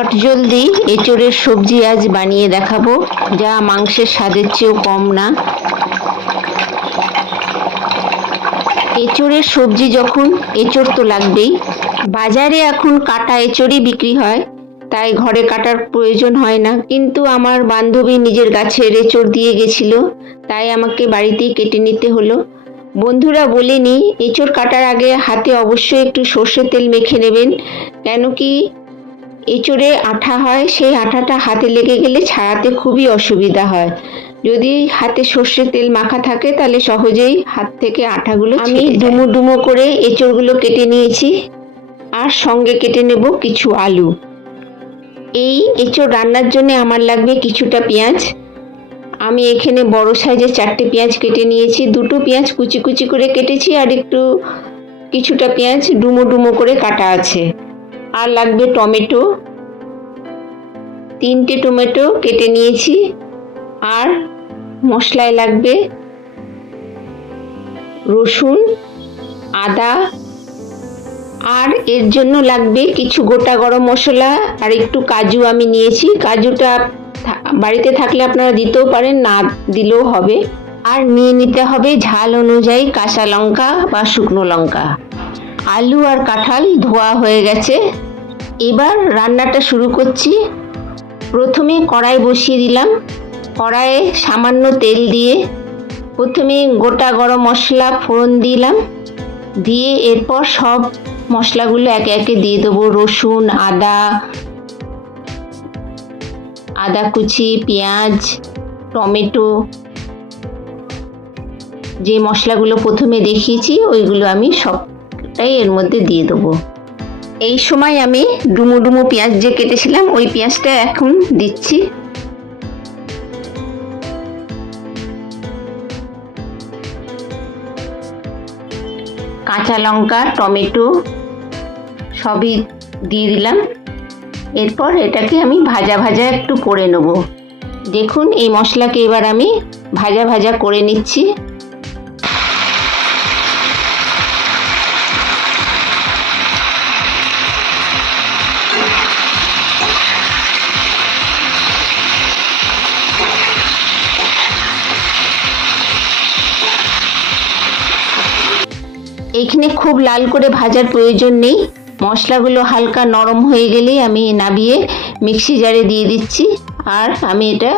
চটজলদি এঁচোড়ের সবজি আজ বানিয়ে দেখাবো, যা মাংসের স্বাদের চেয়েও কম না। এঁচোড়ের সবজি যখন, এঁচোড় তো লাগবেই। বাজারে এখন কাটা এঁচোড়ই বিক্রি হয়, তাই ঘরে কাটার প্রয়োজন হয় না। কিন্তু আমার বান্ধবী নিজের গাছের এঁচোড় দিয়ে গেছিল, তাই আমাকে বাড়িতেই কেটে নিতে হলো। বন্ধুরা, বলিনি, এঁচোড় কাটার আগে হাতে অবশ্যই একটু সর্ষের তেল মেখে নেবেন, কেন কি এঁচোড়ে আঠা হয়, সেই আঠাটা হাতে লেগে গেলে ছাড়াতে খুবই অসুবিধা হয়। যদি হাতে সর্ষের তেল মাখা থাকে তাহলে সহজেই হাত থেকে আঠাগুলো আমি ডুমো ডুমো করে এঁচোড়গুলো কেটে নিয়েছি, আর সঙ্গে কেটে নেব কিছু আলু। এই এঁচোড় রান্নার জন্য আমার লাগবে কিছুটা পেঁয়াজ। আমি এখানে বড় সাইজের 4টে পেঁয়াজ কেটে নিয়েছি। 2টো পেঁয়াজ কুচি কুচি করে কেটেছি, আর কিছুটা পেঁয়াজ ডুমো ডুমো করে কাটা আছে। আর লাগবে টমেটো, 3টে টমেটো কেটে নিয়েছি। আর মশলায় লাগবে রসুন, আদা, আর এর জন্য লাগবে কিছু গোটা গরম মশলা আর একটু কাজু আমি নিয়েছি। কাজুটা বাড়িতে থাকলে আপনারা দিতেও পারেন, না দিলেও হবে। আর নিয়ে নিতে হবে ঝাল অনুযায়ী কাঁচা লঙ্কা বা শুকনো লঙ্কা। আলু আর কাঁঠাল ধোয়া হয়ে গেছে। এবার রান্নাটা শুরু করছি। প্রথমে কড়াই বসিয়ে দিলাম। কড়াইয়ে সামান্য তেল দিয়ে প্রথমে গোটা গরম মশলা ফোড়ন দিলাম, দিয়ে এরপর সব মশলাগুলো একে একে দিয়ে দেবো। রসুন, আদা কুচি, পেঁয়াজ, টমেটো, যে মশলাগুলো প্রথমে দেখিয়েছি ওইগুলো আমি সবটাই এর মধ্যে দিয়ে দেবো। এই সময় আমি ডুমো ডুমো পেঁয়াজ যে কেটেছিলাম ওই পেঁয়াজটা এখন দিচ্ছি। কাঁচা লঙ্কা, টমেটো সবই দিয়ে দিলাম। এরপর এটাকে আমি ভাজা ভাজা একটু করে নেব। দেখুন, এই মশলাকে এবার আমি ভাজা ভাজা করে নিচ্ছি। এখানে খুব লাল করে ভাজার প্রয়োজন নেই। মশলাগুলো হালকা নরম হয়ে গেলেই আমি নামিয়ে মিক্সি জারে দিয়ে দিচ্ছি। আর আমি এটা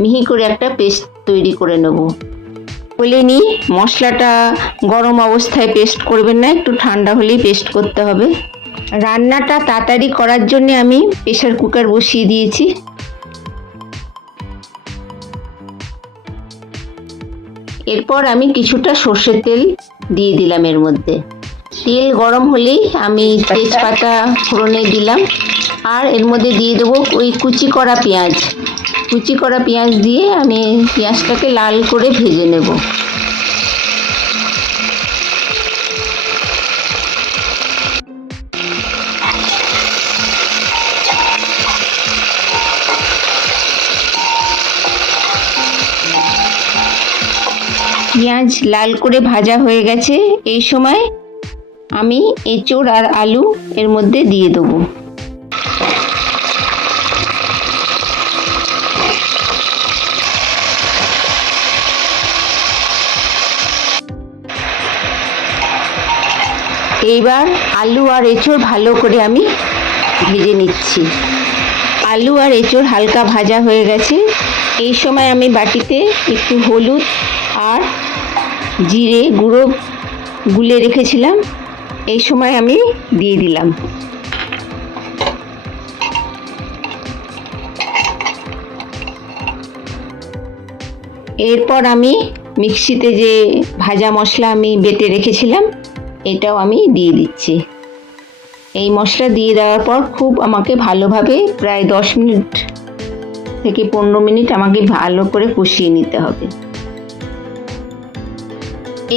মিহি করে একটা পেস্ট তৈরি করে নেব। বলিনি, মশলাটা গরম অবস্থায় পেস্ট করবেন না, একটু ঠান্ডা হলেই পেস্ট করতে হবে। রান্নাটা তাড়াতাড়ি করার জন্য আমি প্রেসার কুকার বসিয়ে দিয়েছি। এরপর আমি কিছুটা সর্ষের তেল দিয়ে দিলাম এর মধ্যে। তেল গরম হলেই আমি তেজপাতা ফোড়নে দিলাম, আর এর মধ্যে দিয়ে দেবো ওই কুচি করা পেঁয়াজ দিয়ে আমি পেঁয়াজটাকে লাল করে ভেজে নেব। পেঁয়াজ লাল করে ভাজা হয়ে গেছে। এই সময় আমি এঁচোড় আর আলু এর মধ্যে দিয়ে দেবো। এইবার আলু আর এঁচোড় ভালো করে আমি ভেজে নিচ্ছি। আলু আর এঁচোড় হালকা ভাজা হয়ে গেছে। এই সময় আমি বাটিতে একটু হলুদ আর জিরে গুঁড়ো গুলে রেখেছিলাম, এই সময় আমি দিয়ে দিলাম। এরপর আমি মিক্সিতে যে ভাজা মশলা আমি বেটে রেখেছিলাম এটাও আমি দিয়ে দিচ্ছি। এই মশলা দিয়ে দেওয়ার পর খুব আমাকে ভালোভাবে প্রায় 10 মিনিট থেকে 15 মিনিট আমাকে ভালো করে কষিয়ে নিতে হবে।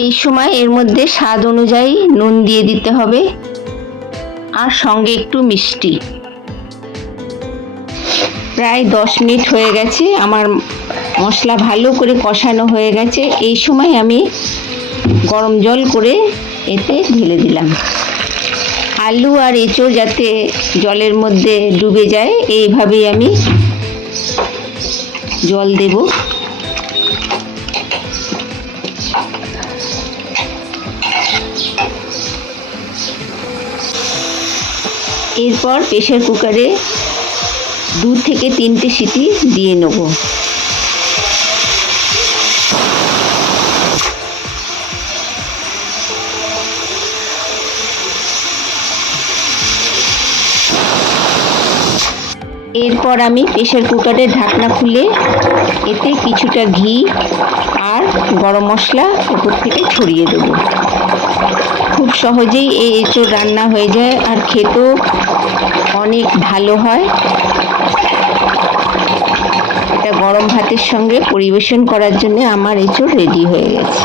এই সময় এর মধ্যে স্বাদ অনুযায়ী নুন দিয়ে দিতে হবে, আর সঙ্গে একটু মিষ্টি। প্রায় 10 মিনিট হয়ে গেছে, আমার মশলা ভালো করে কষানো হয়ে গেছে। এই সময় আমি গরম জল করে এতে ঢেলে দিলাম। আলু আর এঁচোড় যাতে জলের মধ্যে ডুবে যায় এইভাবেই আমি জল দেব। এরপর প্রেসার কুকারে 2 থেকে 3টে সিটি দিয়ে নেব। এরপর আমি প্রেসার কুকারের ঢাকনা খুলে এতে কিছুটা ঘি আর গরম মশলা উপর থেকে ছড়িয়ে দেব। খুব সহজেই এই এঁচোড় রান্না হয়ে যায় আর খেতেও অনেক ভালো হয়। এটা গরম ভাতের সঙ্গে পরিবেশন করার জন্য আমার এঁচোড় রেডি হয়ে গেছে।